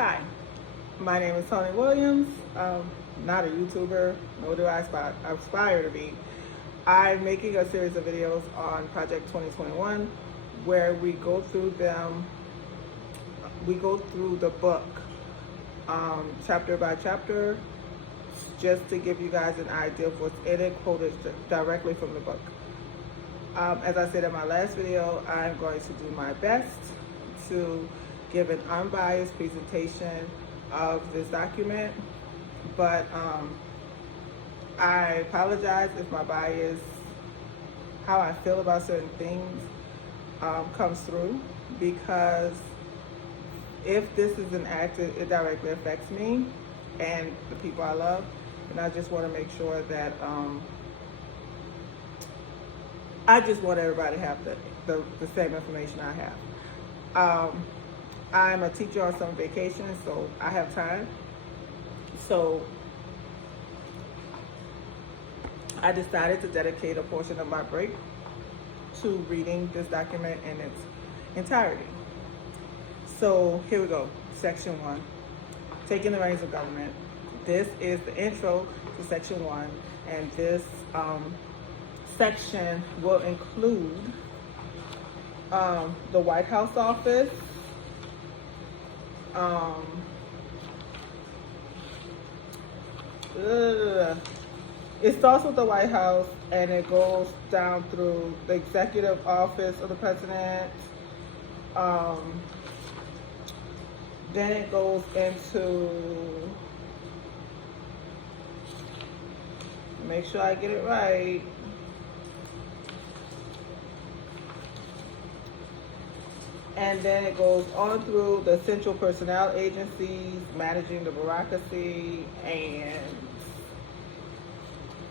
Hi, my name is Tony Williams. Not a YouTuber, nor do I aspire to be. I'm making a series of videos on Project 2021 where we go through the book chapter by chapter, just to give you guys an idea of what's in it, quoted directly from the book. As I said in my last video, I'm going to do my best to give an unbiased presentation of this document, but I apologize if my bias, how I feel about certain things, comes through, because if this is an act, it directly affects me and the people I love, and I just want to make sure that I just want everybody to have the same information I have. I'm a teacher on summer vacation, so I have time. So I decided to dedicate a portion of my break to reading this document in its entirety. So here we go, section 1, taking the reins of government. This is the intro to section 1, and this section will include the White House office, it starts with the White House and it goes down through the executive office of the president. Then it goes into, make sure I get it right, and then it goes on through the central personnel agencies, managing the bureaucracy, and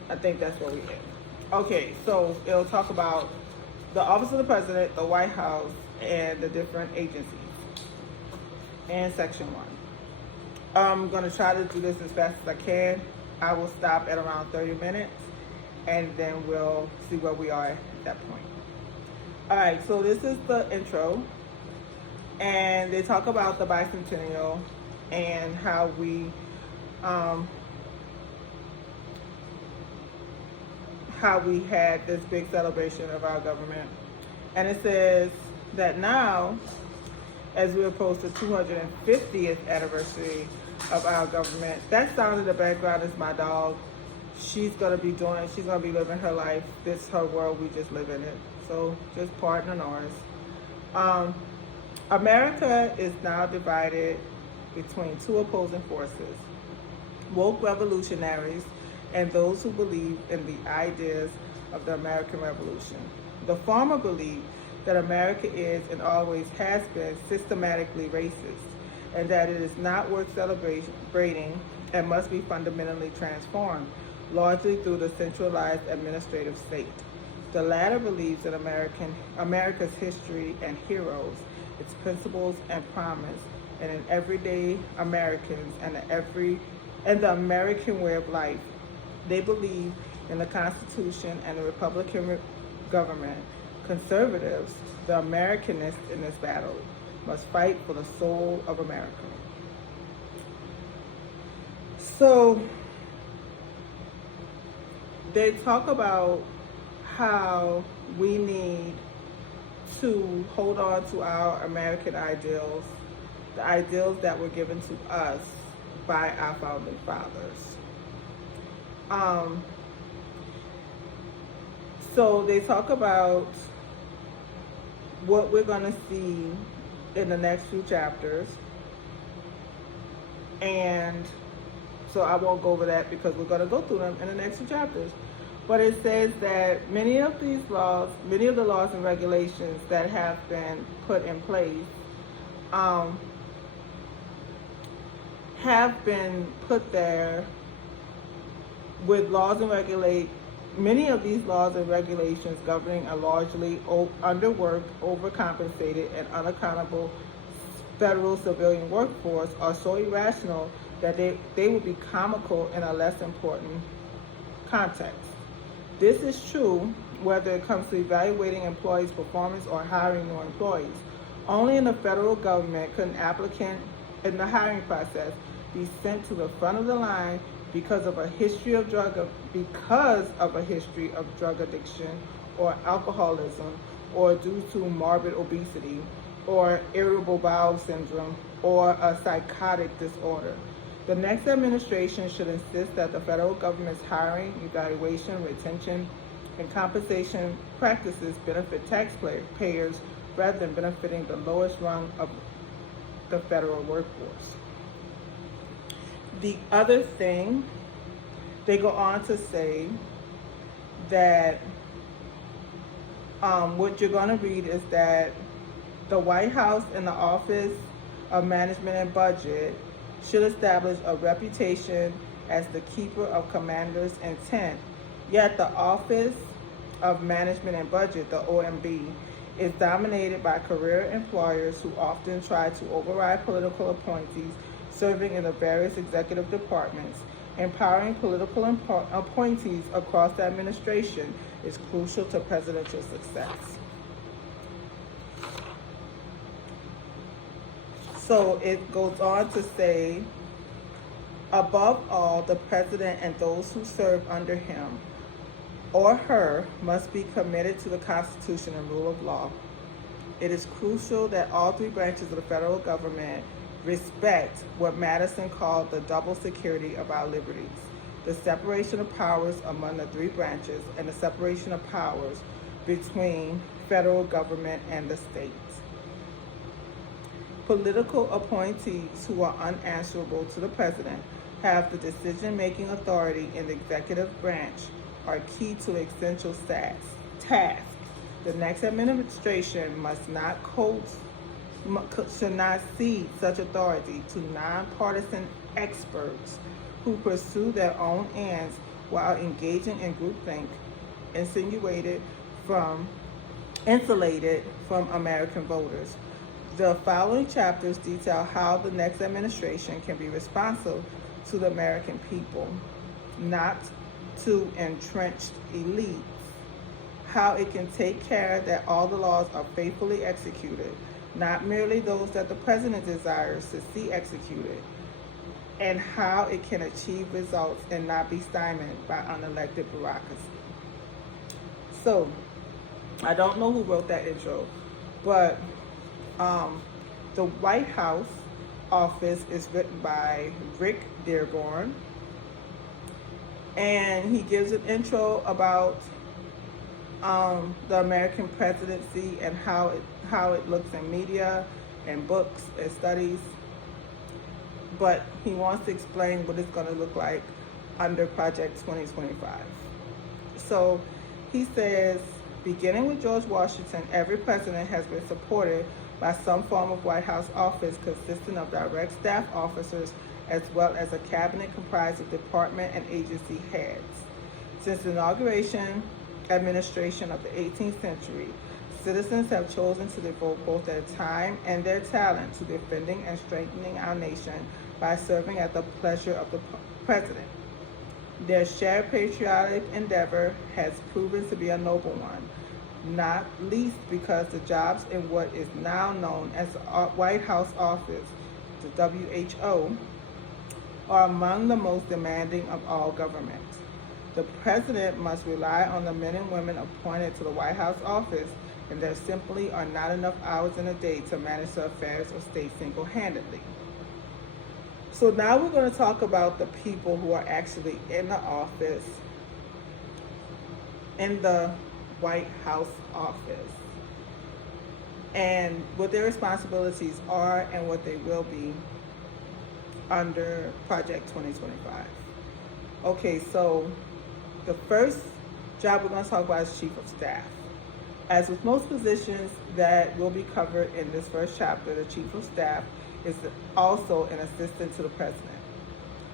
I think that's what we get. Okay, so it'll talk about the Office of the President, the White House, and the different agencies in section 1. I'm gonna try to do this as fast as I can. I will stop at around 30 minutes, and then we'll see where we are at that point. All right, so this is the intro. And they talk about the bicentennial and how we had this big celebration of our government. And it says that now, as we approach the 250th anniversary of our government, that sound in the background is my dog. She's gonna be living her life. This is her world, we just live in it. So just pardon the noise. America is now divided between two opposing forces: woke revolutionaries and those who believe in the ideas of the American Revolution. The former believe that America is and always has been systematically racist, and that it is not worth celebrating and must be fundamentally transformed, largely through the centralized administrative state. The latter believes in America's history and heroes, its principles and promise, and in everyday Americans and the American way of life. They believe in the Constitution and the Republican government. Conservatives, the Americanists in this battle, must fight for the soul of America. So they talk about how we need to hold on to our American ideals, the ideals that were given to us by our founding fathers. So they talk about what we're going to see in the next few chapters, and so I won't go over that because we're going to go through them in the next few chapters. But it says that many of the laws and regulations that have been put in place have been put there with many of these laws and regulations governing a largely underworked, overcompensated, and unaccountable federal civilian workforce are so irrational that they would be comical in a less important context. This is true whether it comes to evaluating employees' performance or hiring new employees. Only in the federal government could an applicant in the hiring process be sent to the front of the line because of a history of drug addiction or alcoholism, or due to morbid obesity or irritable bowel syndrome or a psychotic disorder. The next administration should insist that the federal government's hiring, evaluation, retention, and compensation practices benefit taxpayers rather than benefiting the lowest rung of the federal workforce. The other thing, they go on to say that what you're going to read is that the White House and the Office of Management and Budget should establish a reputation as the keeper of commanders' intent, yet the Office of Management and Budget, the OMB, is dominated by career employers who often try to override political appointees serving in the various executive departments. Empowering political appointees across the administration is crucial to presidential success. So it goes on to say, above all, the president and those who serve under him or her must be committed to the Constitution and rule of law. It is crucial that all three branches of the federal government respect what Madison called the double security of our liberties, the separation of powers among the three branches, and the separation of powers between federal government and the states. Political appointees who are unanswerable to the president have the decision-making authority in the executive branch are key to essential tasks. The next administration should not cede such authority to nonpartisan experts who pursue their own ends while engaging in groupthink, insulated from American voters. The following chapters detail how the next administration can be responsive to the American people, not to entrenched elites, how it can take care that all the laws are faithfully executed, not merely those that the president desires to see executed, and how it can achieve results and not be stymied by unelected bureaucracy. So, I don't know who wrote that intro, but the White House office is written by Rick Dearborn, and he gives an intro about the American presidency and how it looks in media and books and studies, but he wants to explain what it's going to look like under Project 2025. So he says, beginning with George Washington, every president has been supported by some form of White House office consisting of direct staff officers as well as a cabinet comprised of department and agency heads. Since the inauguration administration of the 18th century, citizens have chosen to devote both their time and their talent to defending and strengthening our nation by serving at the pleasure of the president. Their shared patriotic endeavor has proven to be a noble one, not least because the jobs in what is now known as the White House office, the WHO, are among the most demanding of all governments. The president must rely on the men and women appointed to the White House office, and there simply are not enough hours in a day to manage the affairs of state single-handedly. So now we're going to talk about the people who are actually in the office, in the White House office, and what their responsibilities are and what they will be under Project 2025. Okay, so the first job we're going to talk about is Chief of Staff. As with most positions that will be covered in this first chapter, the Chief of Staff is also an assistant to the president.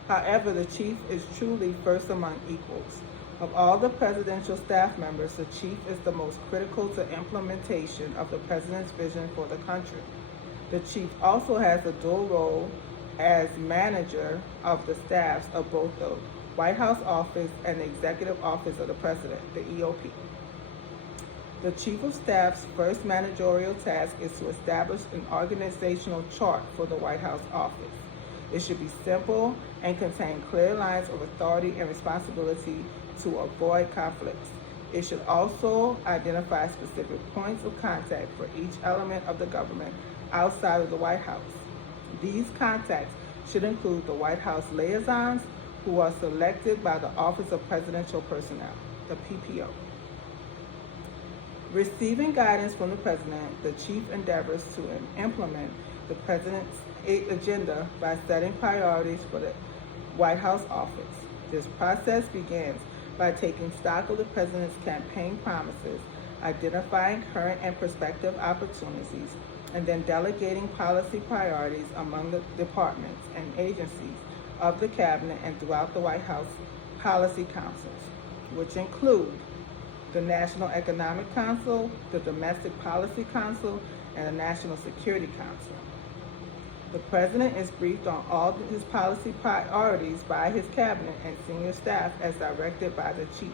However, the chief is truly first among equals. Of all the presidential staff members, the chief is the most critical to implementation of the president's vision for the country. The chief also has a dual role as manager of the staffs of both the White House office and the executive office of the president, the EOP. The Chief of Staff's first managerial task is to establish an organizational chart for the White House office. It should be simple and contain clear lines of authority and responsibility to avoid conflicts. It should also identify specific points of contact for each element of the government outside of the White House. These contacts should include the White House liaisons, who are selected by the Office of Presidential Personnel, the PPO. Receiving guidance from the President, the Chief endeavors to implement the President's agenda by setting priorities for the White House office. This process begins by taking stock of the President's campaign promises, identifying current and prospective opportunities, and then delegating policy priorities among the departments and agencies of the Cabinet and throughout the White House policy councils, which include the National Economic Council, the Domestic Policy Council, and the National Security Council. The President is briefed on all his policy priorities by his Cabinet and senior staff as directed by the Chief.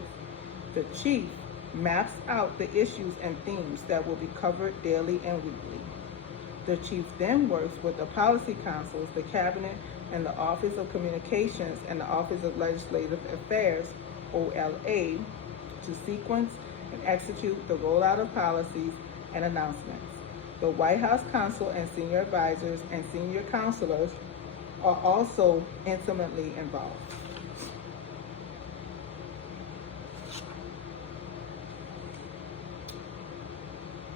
The Chief maps out the issues and themes that will be covered daily and weekly. The Chief then works with the policy councils, the Cabinet, and the Office of Communications and the Office of Legislative Affairs, OLA, to sequence and execute the rollout of policies and announcements. The White House counsel and senior advisors and senior counselors are also intimately involved.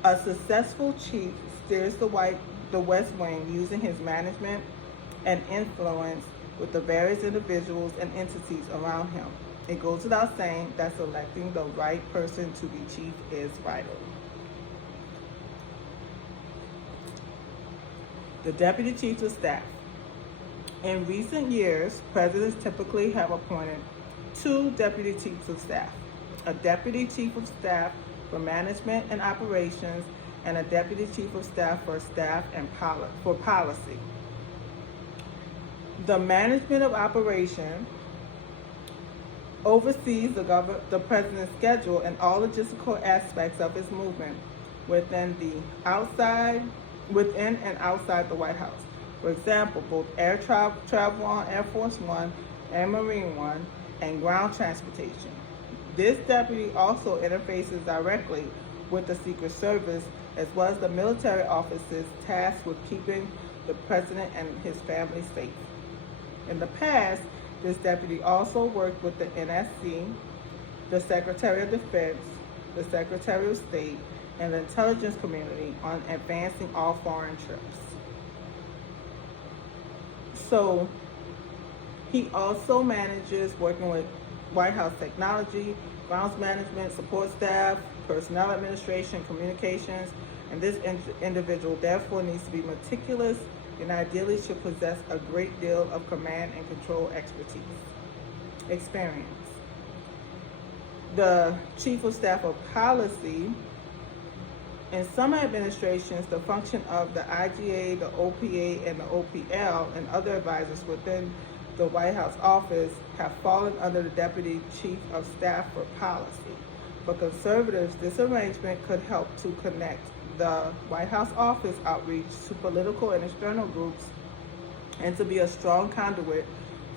A successful chief steers the West Wing using his management and influence with the various individuals and entities around him. It goes without saying that selecting the right person to be chief is vital. The Deputy Chief of Staff. In recent years, presidents typically have appointed 2 Deputy Chiefs of Staff, a Deputy Chief of Staff for Management and Operations, and a Deputy Chief of Staff for Staff and for Policy. The management of operation oversees the President's schedule and all logistical aspects of his movement within and outside the White House. For example, both air travel on Air Force One and Marine One, and ground transportation. This deputy also interfaces directly with the Secret Service as well as the military offices tasked with keeping the President and his family safe. In the past, this deputy also worked with the NSC, the Secretary of Defense, the Secretary of State, and the intelligence community on advancing all foreign trips. So he also manages working with White House technology, grounds management, support staff, personnel administration, communications, and this individual therefore needs to be meticulous and ideally should possess a great deal of command and control experience. The Chief of Staff of Policy. In some administrations, the function of the IGA, the OPA, and the OPL, and other advisors within the White House office have fallen under the Deputy Chief of Staff for Policy. For conservatives, this arrangement could help to connect the White House office outreach to political and external groups and to be a strong conduit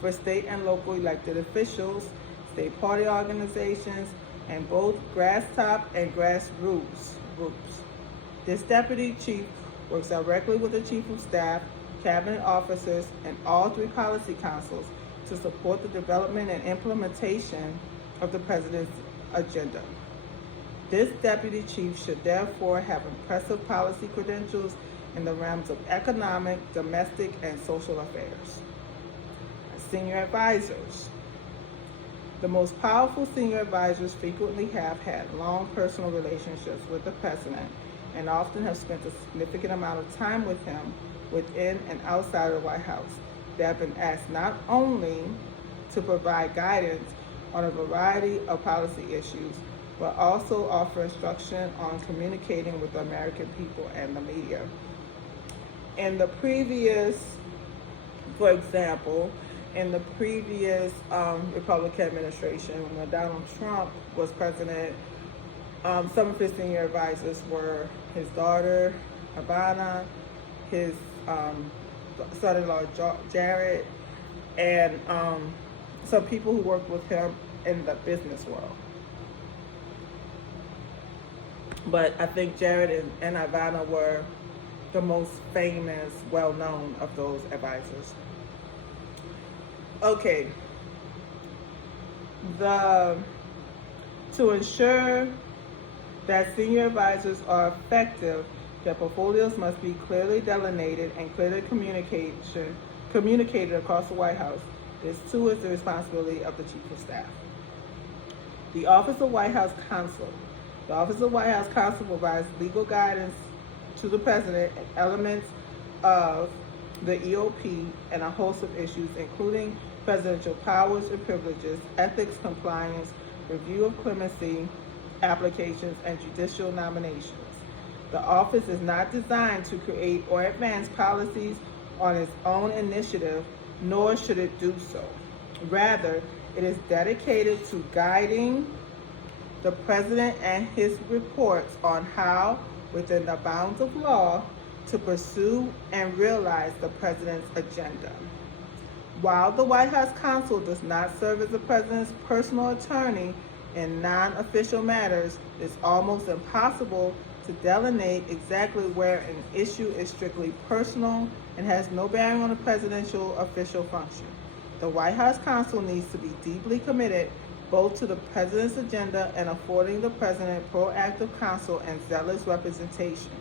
for state and local elected officials, state party organizations, and both grass-top and grassroots groups. This deputy chief works directly with the Chief of Staff, cabinet officers, and all 3 policy councils to support the development and implementation of the President's agenda. This deputy chief should therefore have impressive policy credentials in the realms of economic, domestic, and social affairs. Senior advisors. The most powerful senior advisors frequently have had long personal relationships with the President and often have spent a significant amount of time with him within and outside of the White House. They have been asked not only to provide guidance on a variety of policy issues, but also offer instruction on communicating with the American people and the media. In the previous, for example, in the previous Republican administration, when Donald Trump was president, Some of his senior advisors were his daughter, Ivana, his son-in-law, Jared, and some people who worked with him in the business world. But I think Jared and Ivana were the most famous, well-known of those advisors. Okay. To ensure that senior advisors are effective, their portfolios must be clearly delineated and clearly communicated across the White House. This too is the responsibility of the Chief of Staff. The Office of White House Counsel. The Office of White House Counsel provides legal guidance to the President and elements of the EOP and a host of issues, including presidential powers and privileges, ethics, compliance, review of clemency applications, and judicial nominations. The office is not designed to create or advance policies on its own initiative, nor should it do so. Rather, it is dedicated to guiding the President and his reports on how, within the bounds of law, to pursue and realize the President's agenda. While the White House Counsel does not serve as the President's personal attorney in non-official matters, it's almost impossible to delineate exactly where an issue is strictly personal and has no bearing on the presidential official function. The White House Counsel needs to be deeply committed both to the President's agenda and affording the President proactive counsel and zealous representation.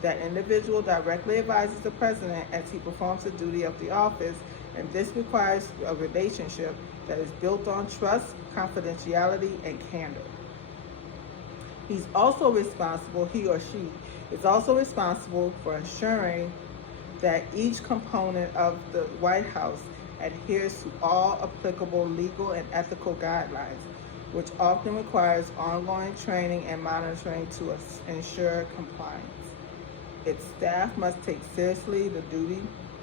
That individual directly advises the President as he performs the duty of the office, and this requires a relationship that is built on trust, confidentiality, and candor. He or she is also responsible for ensuring that each component of the White House adheres to all applicable legal and ethical guidelines, which often requires ongoing training and monitoring to ensure compliance. Its staff must take seriously the duty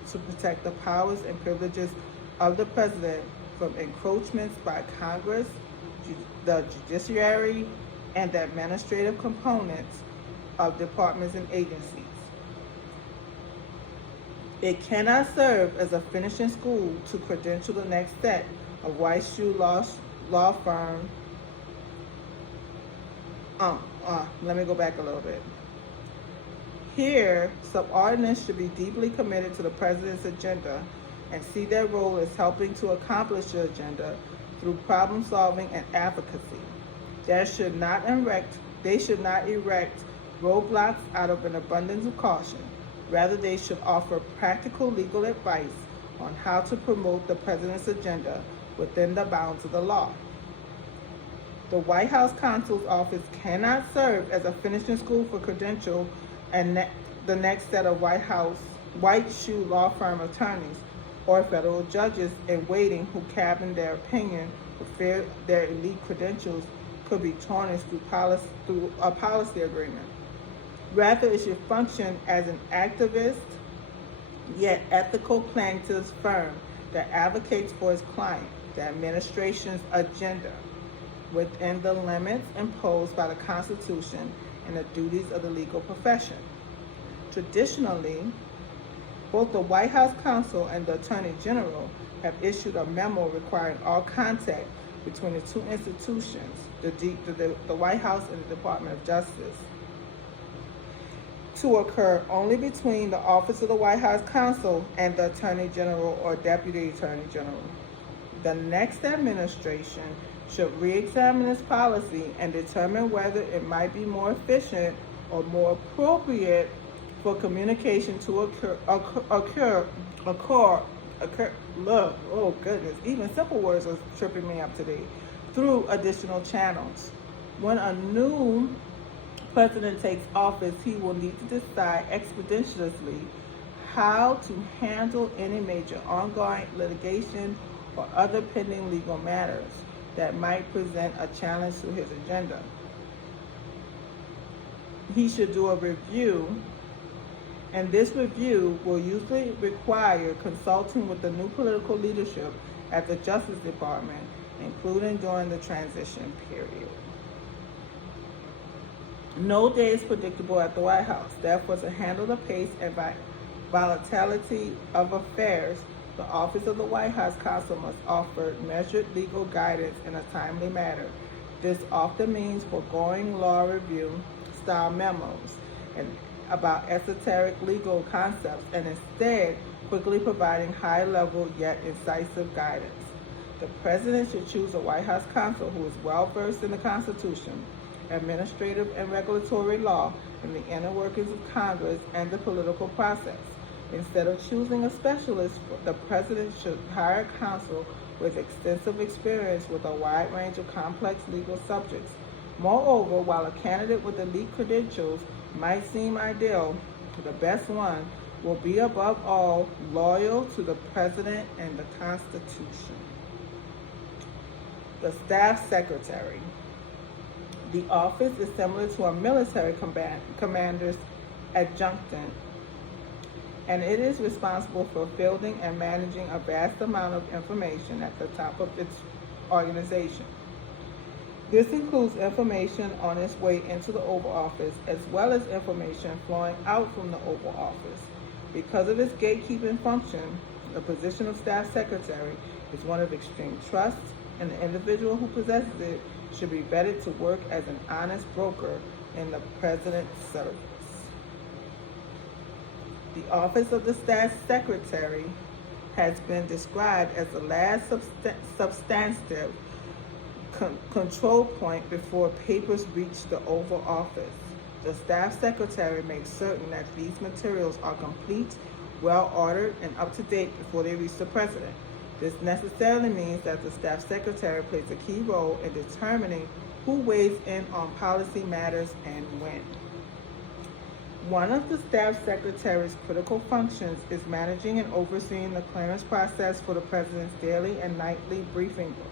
to protect the powers and privileges of the President from encroachments by Congress, the judiciary, and the administrative components of departments and agencies. It cannot serve as a finishing school to credential the next set of white shoe law firm. Let me go back a little bit. Here, subordinates should be deeply committed to the President's agenda and see their role as helping to accomplish the agenda through problem solving and advocacy. They should not erect roadblocks out of an abundance of caution. Rather, they should offer practical legal advice on how to promote the President's agenda within the bounds of the law. The White House Counsel's Office cannot serve as a finishing school for credential and the next set of white shoe law firm attorneys or federal judges in waiting who cabin their opinion for fear their elite credentials could be tarnished through a policy agreement. Rather, it should function as an activist yet ethical plaintiff's firm that advocates for its client, the administration's agenda, within the limits imposed by the Constitution and the duties of the legal profession. Traditionally, both the White House Counsel and the Attorney General have issued a memo requiring all contact between the two institutions, the White House and the Department of Justice, to occur only between the Office of the White House Counsel and the Attorney General or Deputy Attorney General. The next administration should re-examine this policy and determine whether it might be more efficient or more appropriate for communication to occur. Look, oh goodness, even simple words are tripping me up today. Through additional channels. When a new president takes office, he will need to decide expeditiously how to handle any major ongoing litigation or other pending legal matters that might present a challenge to his agenda. He should do a review, and this review will usually require consulting with the new political leadership at the Justice Department, including during the transition period. No day is predictable at the White House. Therefore, to handle the pace and volatility of affairs, the Office of the White House Counsel must offer measured legal guidance in a timely manner. This often means foregoing law review style memos and about esoteric legal concepts and instead quickly providing high-level yet incisive guidance. The President should choose a White House counsel who is well-versed in the Constitution, administrative and regulatory law, and the inner workings of Congress and the political process. Instead of choosing a specialist, the President should hire counsel with extensive experience with a wide range of complex legal subjects. Moreover, while a candidate with elite credentials might seem ideal, the best one will be above all loyal to the President and the Constitution. The Staff Secretary. The office is similar to a military commander's adjutant, and it is responsible for fielding and managing a vast amount of information at the top of its organization. This includes information on its way into the Oval Office, as well as information flowing out from the Oval Office. Because of its gatekeeping function, the position of Staff Secretary is one of extreme trust, and the individual who possesses it should be vetted to work as an honest broker in the President's service. The office of the Staff Secretary has been described as the last substantive control point before papers reach the Oval Office. The Staff Secretary makes certain that these materials are complete, well-ordered, and up-to-date before they reach the President. This necessarily means that the Staff Secretary plays a key role in determining who weighs in on policy matters and when. One of the Staff Secretary's critical functions is managing and overseeing the clearance process for the President's daily and nightly briefing book.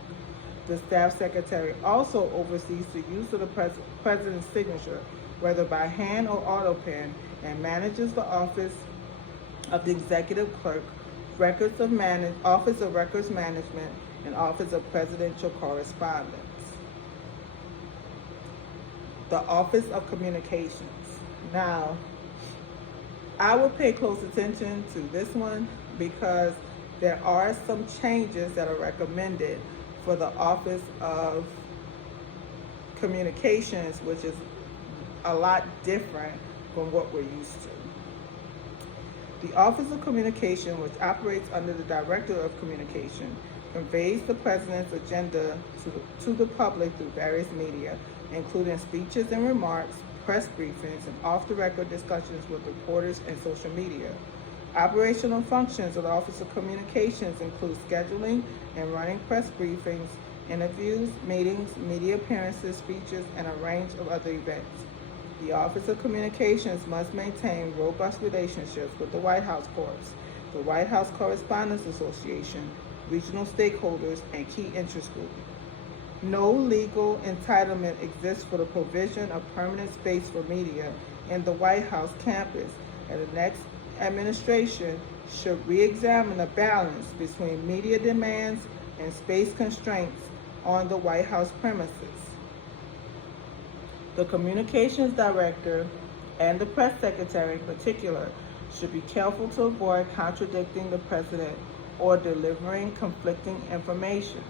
The Staff Secretary also oversees the use of the President's signature, whether by hand or auto pen, and manages the Office of the Executive Clerk, Office of Records Management, and Office of Presidential Correspondence. The Office of Communications. Now, I would pay close attention to this one because there are some changes that are recommended for the Office of Communications, which is a lot different from what we're used to. The Office of Communication, which operates under the Director of Communication, conveys the President's agenda to the public through various media, including speeches and remarks, press briefings, and off-the-record discussions with reporters and social media. Operational functions of the Office of Communications include scheduling and running press briefings, interviews, meetings, media appearances, speeches, and a range of other events. The Office of Communications must maintain robust relationships with the White House Corps, the White House Correspondents Association, regional stakeholders, and key interest groups. No legal entitlement exists for the provision of permanent space for media in the White House campus, and the next administration should re-examine the balance between media demands and space constraints on the White House premises. The Communications Director and the Press Secretary in particular should be careful to avoid contradicting the President or delivering conflicting information.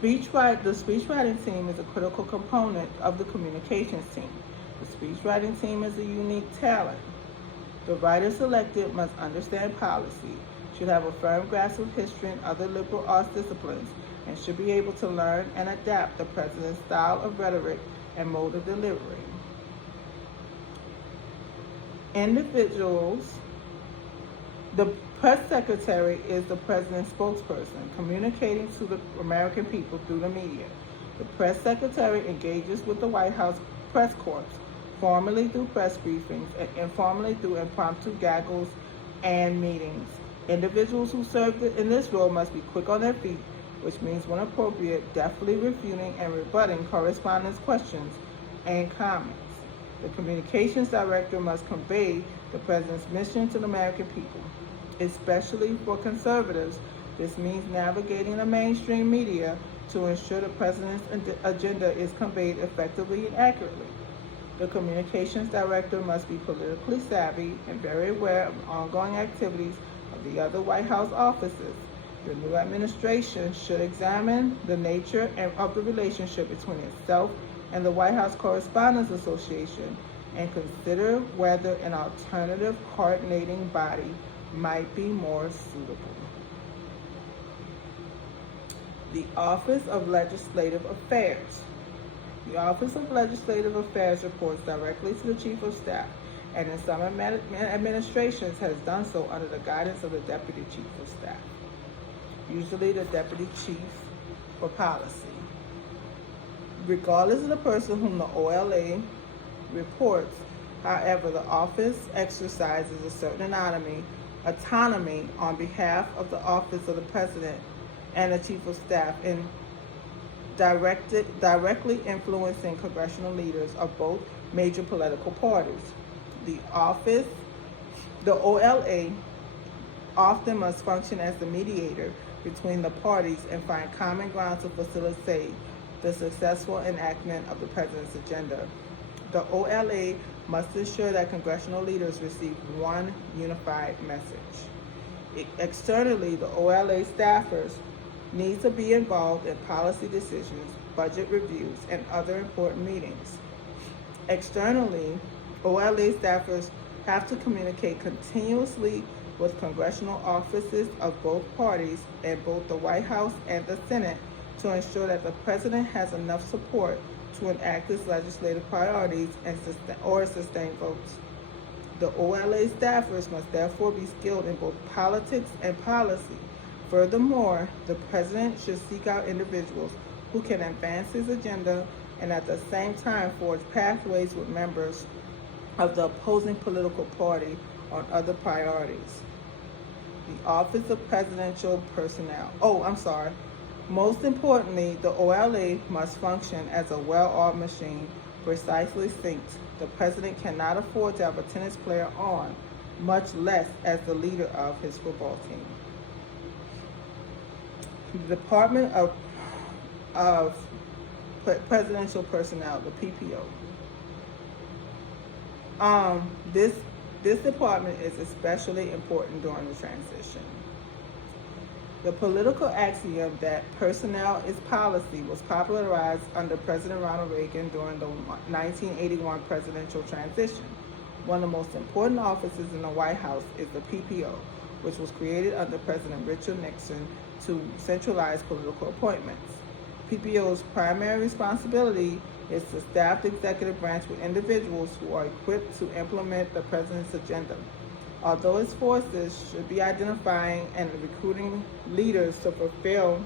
The speechwriting team is a critical component of the communications team. The speechwriting team is a unique talent. The writer selected must understand policy, should have a firm grasp of history and other liberal arts disciplines, and should be able to learn and adapt the President's style of rhetoric and mode of delivery. The Press Secretary is the President's spokesperson, communicating to the American people through the media. The Press Secretary engages with the White House Press Corps, formally through press briefings and informally through impromptu gaggles and meetings. Individuals who serve in this role must be quick on their feet, which means, when appropriate, deftly refuting and rebutting correspondents' questions and comments. The Communications Director must convey the President's mission to the American people. Especially for conservatives, this means navigating the mainstream media to ensure the President's agenda is conveyed effectively and accurately. The communications director must be politically savvy and very aware of ongoing activities of the other White House offices. The new administration should examine the nature of the relationship between itself and the White House Correspondents Association and consider whether an alternative coordinating body might be more suitable. The Office of Legislative Affairs. The Office of Legislative Affairs reports directly to the Chief of Staff, and in some administrations has done so under the guidance of the Deputy Chief of Staff, usually the Deputy Chief for Policy. Regardless of the person whom the OLA reports, however, the office exercises a certain autonomy on behalf of the Office of the President and the Chief of Staff in directly influencing congressional leaders of both major political parties. The OLA often must function as the mediator between the parties and find common ground to facilitate the successful enactment of the President's agenda. The OLA must ensure that congressional leaders receive one unified message. Externally, the OLA staffers need to be involved in policy decisions, budget reviews, and other important meetings. Externally, OLA staffers have to communicate continuously with congressional offices of both parties and both the White House and the Senate to ensure that the President has enough support to enact his legislative priorities and sustain votes. The OLA staffers must therefore be skilled in both politics and policy. Furthermore, the President should seek out individuals who can advance his agenda and at the same time forge pathways with members of the opposing political party on other priorities. The Office of Presidential Personnel. Most importantly, the OLA must function as a well-oiled machine, precisely synced. The President cannot afford to have a tennis player on, much less as the leader of his football team. The Department of Presidential Personnel, the PPO. This department is especially important during the transition. The political axiom that personnel is policy was popularized under President Ronald Reagan during the 1981 presidential transition. One of the most important offices in the White House is the PPO, which was created under President Richard Nixon to centralize political appointments. PPO's primary responsibility is to staff the executive branch with individuals who are equipped to implement the President's agenda. Although its forces should be identifying and recruiting leaders to fill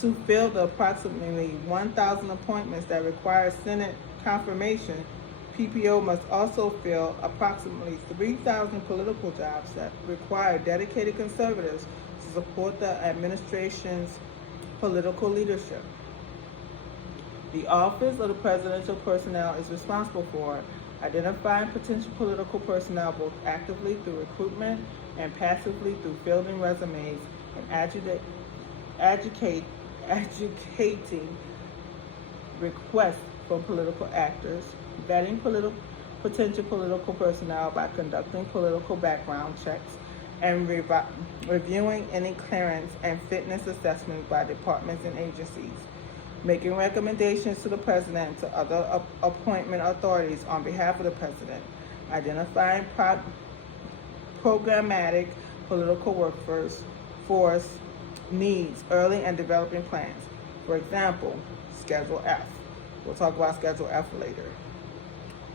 the approximately 1,000 appointments that require Senate confirmation, PPO must also fill approximately 3,000 political jobs that require dedicated conservatives to support the administration's political leadership. The Office of the Presidential Personnel is responsible for identifying potential political personnel both actively through recruitment and passively through fielding resumes and educating requests from political actors, vetting potential political personnel by conducting political background checks, and reviewing any clearance and fitness assessments by departments and agencies, making recommendations to the President and to other appointment authorities on behalf of the President, identifying programmatic political workforce needs early and developing plans. For example, Schedule F. We'll talk about Schedule F later.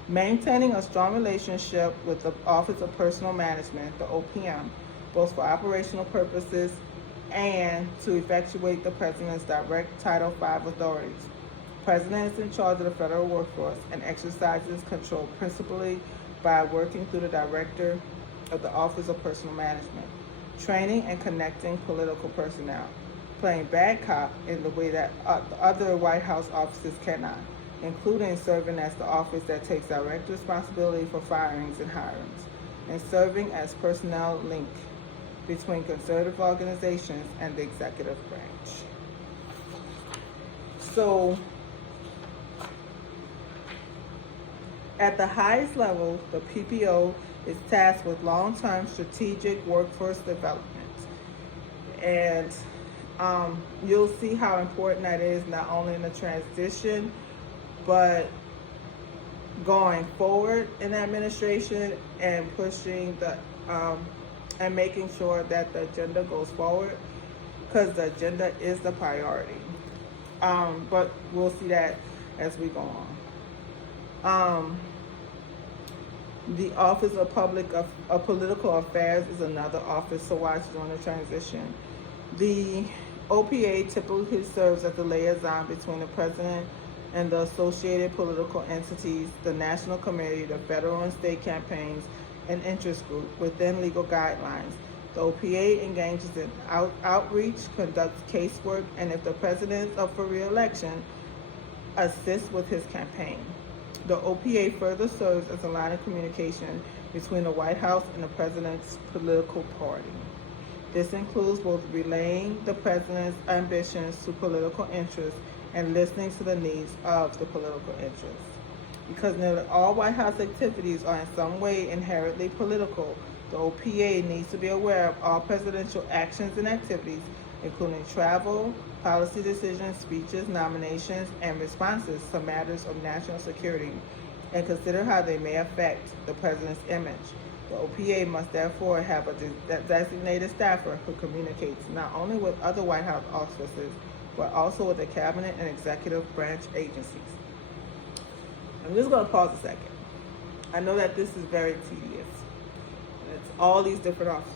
Maintaining a strong relationship with the Office of Personnel Management, the OPM, both for operational purposes and to effectuate the President's direct Title V authorities. The President is in charge of the federal workforce and exercises control principally by working through the Director of the Office of Personnel Management, training and connecting political personnel, playing bad cop in the way that other White House offices cannot, including serving as the office that takes direct responsibility for firings and hirings, and serving as personnel link between conservative organizations and the executive branch. So At the highest level, the PPO is tasked with long-term strategic workforce development. And you'll see how important that is, not only in the transition, but going forward in the administration and pushing and making sure that the agenda goes forward, because the agenda is the priority. But we'll see that as we go on. The Office of Political Affairs is another office to watch during the transition. The OPA typically serves as the liaison between the president and the associated political entities, the National Committee, the federal and state campaigns, and interest group within legal guidelines. The OPA engages in outreach, conducts casework, and if the president is up for re-election, assists with his campaign. The OPA further serves as a line of communication between the White House and the president's political party. This includes both relaying the president's ambitions to political interests and listening to the needs of the political interests. Because nearly all White House activities are in some way inherently political, the OPA needs to be aware of all presidential actions and activities, including travel, policy decisions, speeches, nominations, and responses to matters of national security, and consider how they may affect the president's image. The OPA must therefore have a designated staffer who communicates not only with other White House offices, but also with the cabinet and executive branch agencies. I'm just going to pause a second. I know that this is very tedious. It's all these different offices.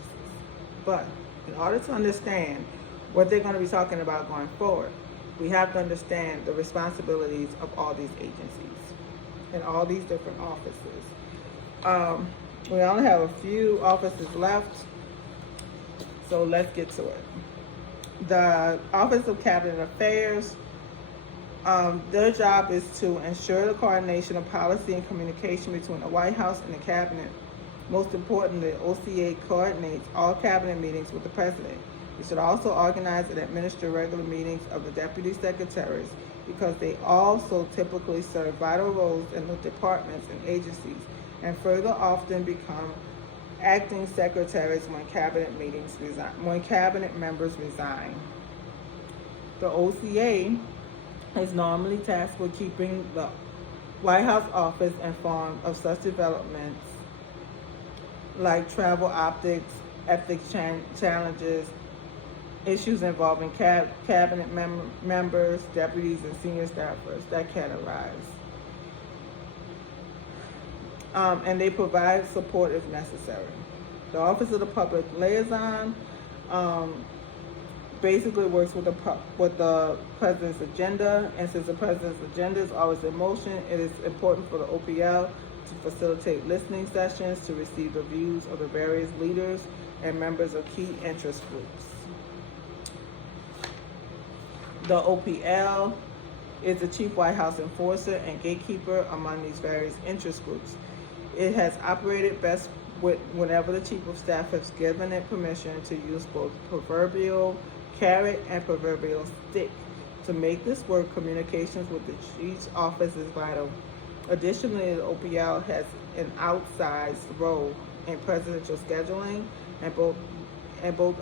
But in order to understand what they're going to be talking about going forward, we have to understand the responsibilities of all these agencies and all these different offices. We only have a few offices left, so let's get to it. The Office of Cabinet Affairs, their job is to ensure the coordination of policy and communication between the White House and the cabinet. Most importantly, OCA coordinates all cabinet meetings with the president. It should also organize and administer regular meetings of the deputy secretaries because they also typically serve vital roles in the departments and agencies, and further often become acting secretaries when cabinet members resign. The OCA is normally tasked with keeping the White House office informed of such developments like travel optics, ethics challenges, issues involving cabinet members, deputies, and senior staffers that can arise. And they provide support if necessary. The Office of the Public Liaison basically works with the president's agenda, and since the president's agenda is always in motion, it is important for the OPL to facilitate listening sessions to receive the views of the various leaders and members of key interest groups. The OPL is the chief White House enforcer and gatekeeper among these various interest groups. It has operated best whenever the chief of staff has given it permission to use both proverbial carrot and proverbial stick. To make this work, communications with the chief's office is vital. Additionally, the OPL has an outsized role in presidential scheduling and both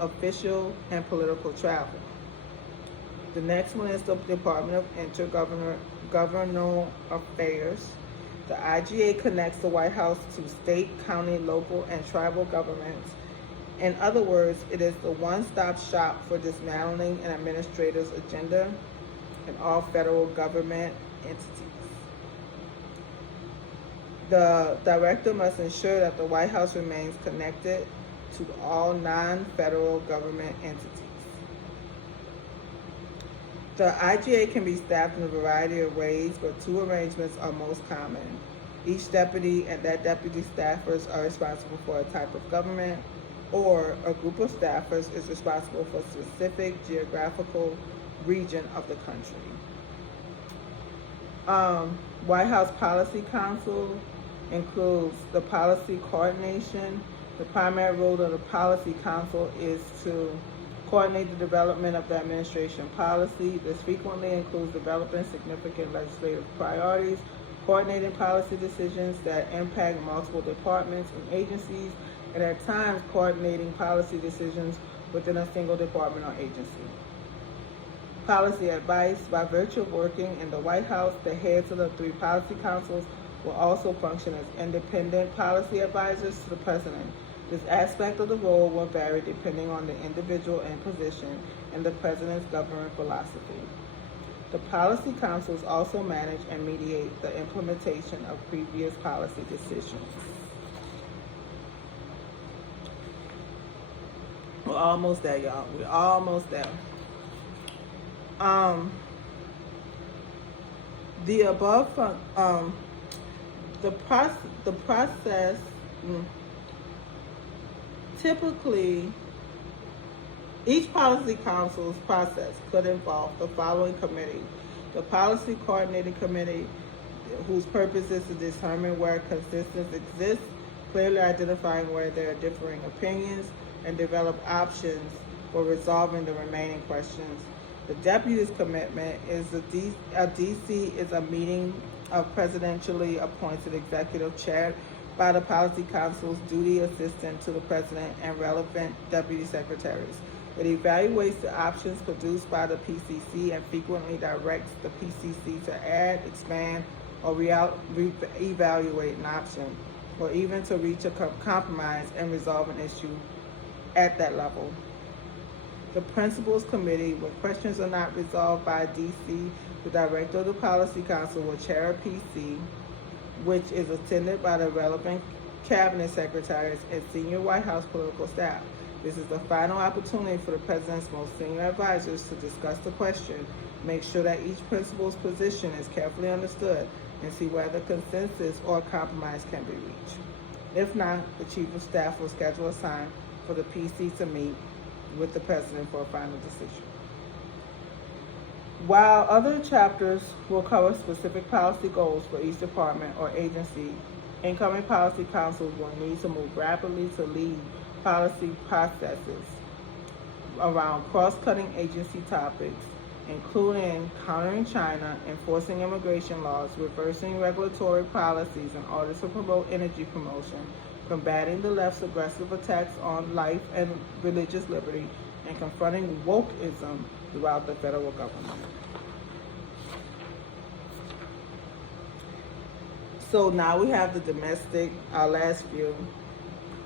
official and political travel. The next one is the Department of Intergovernmental Affairs. The IGA connects the White House to state, county, local, and tribal governments. In other words, it is the one-stop shop for dismantling an administrator's agenda in all federal government entities. The director must ensure that the White House remains connected to all non-federal government entities. The IGA can be staffed in a variety of ways, but two arrangements are most common. Each deputy and that deputy staffers are responsible for a type of government, or a group of staffers is responsible for a specific geographical region of the country. White House Policy Council includes the policy coordination. The primary role of the Policy Council is to coordinate the development of the administration policy. This frequently includes developing significant legislative priorities coordinating policy decisions that impact multiple departments and agencies, and at times coordinating policy decisions within a single department or agency. Policy advice. By virtue of working in the White House, the heads of the three policy councils will also function as independent policy advisors to the president. This aspect of the role will vary depending on the individual and position and the president's government philosophy. The policy councils also manage and mediate the implementation of previous policy decisions. We're almost there, y'all. We're almost there. The above, the process, typically, each policy council's process could involve the following committee: the Policy Coordinating Committee, whose purpose is to determine where consensus exists, clearly identifying where there are differing opinions, and develop options for resolving the remaining questions. The Deputy's Commitment is a DC is a meeting of presidentially appointed executive chaired by the Policy Council's duty assistant to the President and relevant Deputy Secretaries. It evaluates the options produced by the PCC and frequently directs the PCC to add, expand, or evaluate an option, or even to reach a compromise and resolve an issue at that level. The Principals Committee, when questions are not resolved by DC, the Director of the Policy Council will chair a PC, which is attended by the relevant Cabinet Secretaries and senior White House political staff. This is the final opportunity for the President's most senior advisors to discuss the question, make sure that each principal's position is carefully understood, and see whether consensus or compromise can be reached. If not, the Chief of Staff will schedule a time for the PC to meet with the President for a final decision. While other chapters will cover specific policy goals for each department or agency, incoming policy councils will need to move rapidly to lead policy processes around cross-cutting agency topics, including countering China, enforcing immigration laws, reversing regulatory policies in order to promote energy promotion, combating the left's aggressive attacks on life and religious liberty, and confronting wokeism throughout the federal government. So now we have the domestic, our last view.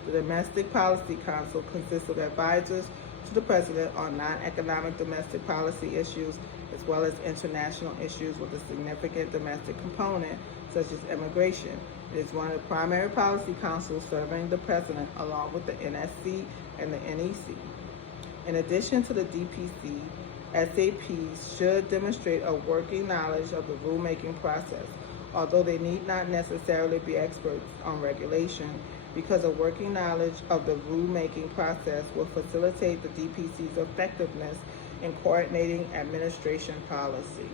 The Domestic Policy Council consists of advisors to the President on non-economic domestic policy issues, as well as international issues with a significant domestic component, such as immigration. It is one of the primary policy councils serving the President along with the NSC and the NEC. In addition to the DPC, SAPs should demonstrate a working knowledge of the rulemaking process, although they need not necessarily be experts on regulation, because a working knowledge of the rulemaking process will facilitate the DPC's effectiveness in coordinating administration policy.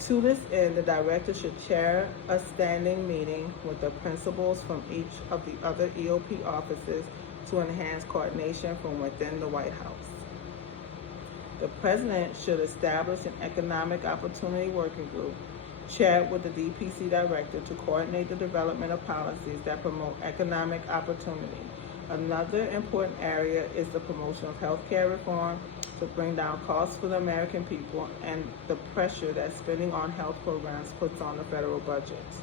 To this end, the director should chair a standing meeting with the principals from each of the other EOP offices to enhance coordination from within the White House. The president should establish an economic opportunity working group chaired with the DPC director to coordinate the development of policies that promote economic opportunity. Another important area is the promotion of healthcare reform to bring down costs for the American people and the pressure that spending on health programs puts on the federal budgets.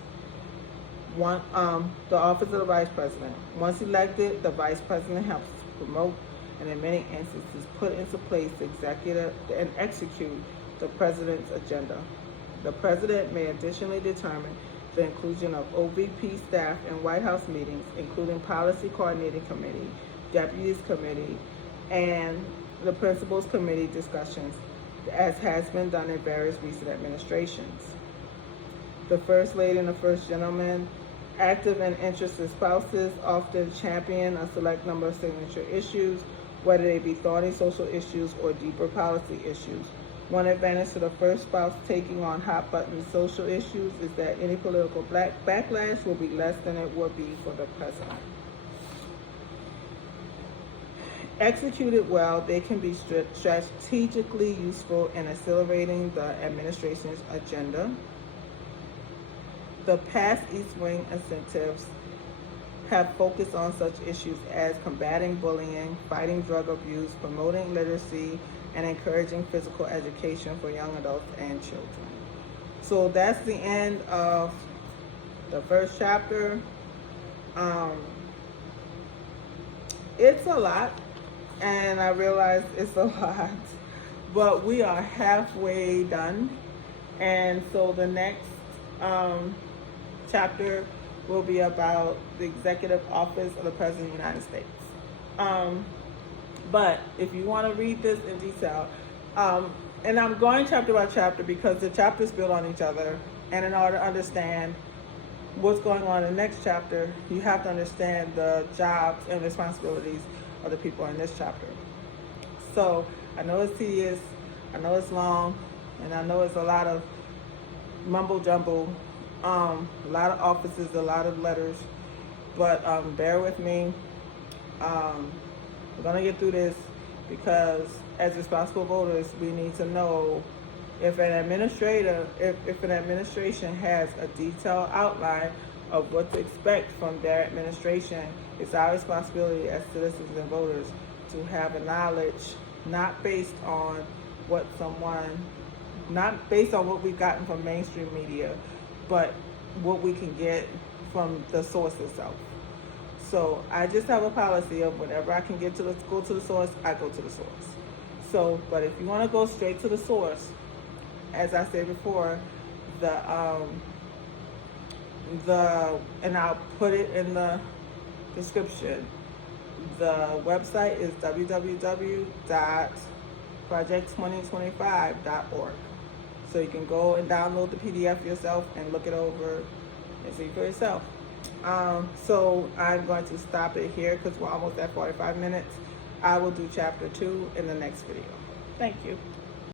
The office of the vice president. Once elected, the vice president helps to promote and in many instances put into place the executive and execute the president's agenda. The president may additionally determine the inclusion of OVP staff in White House meetings, including Policy Coordinating Committee, Deputies Committee, and the Principals Committee discussions, as has been done in various recent administrations. The First Lady and the First Gentleman, active and interested spouses, often champion a select number of signature issues, whether they be thorny social issues or deeper policy issues. One advantage to the first spouse taking on hot-button social issues is that any political backlash will be less than it would be for the president. Executed well, they can be strategically useful in accelerating the administration's agenda. The past East Wing incentives have focused on such issues as combating bullying, fighting drug abuse, promoting literacy, and encouraging physical education for young adults and children. So that's the end of the first chapter. It's a lot, and I realize it's a lot, but we are halfway done. And so the next chapter will be about the executive office of the President of the United States. But if you want to read this in detail, and I'm going chapter by chapter because the chapters build on each other, and in order to understand what's going on in the next chapter, you have to understand the jobs and responsibilities of the people in this chapter. So I know it's tedious, I know it's long, and I know it's a lot of mumbo jumbo, a lot of offices, a lot of letters, but bear with me. We're gonna get through this because as responsible voters, we need to know if an administration has a detailed outline of what to expect from their administration. It's our responsibility as citizens and voters to have a knowledge, not based on what we've gotten from mainstream media, but what we can get from the source itself. So I just have a policy of whenever I can go to the source, I go to the source. So, but if you want to go straight to the source, as I said before, and I'll put it in the description. The website is www.project2025.org. So you can go and download the PDF yourself and look it over and see for yourself. So I'm going to stop it here because we're almost at 45 minutes. I will do chapter 2 in the next video. Thank you.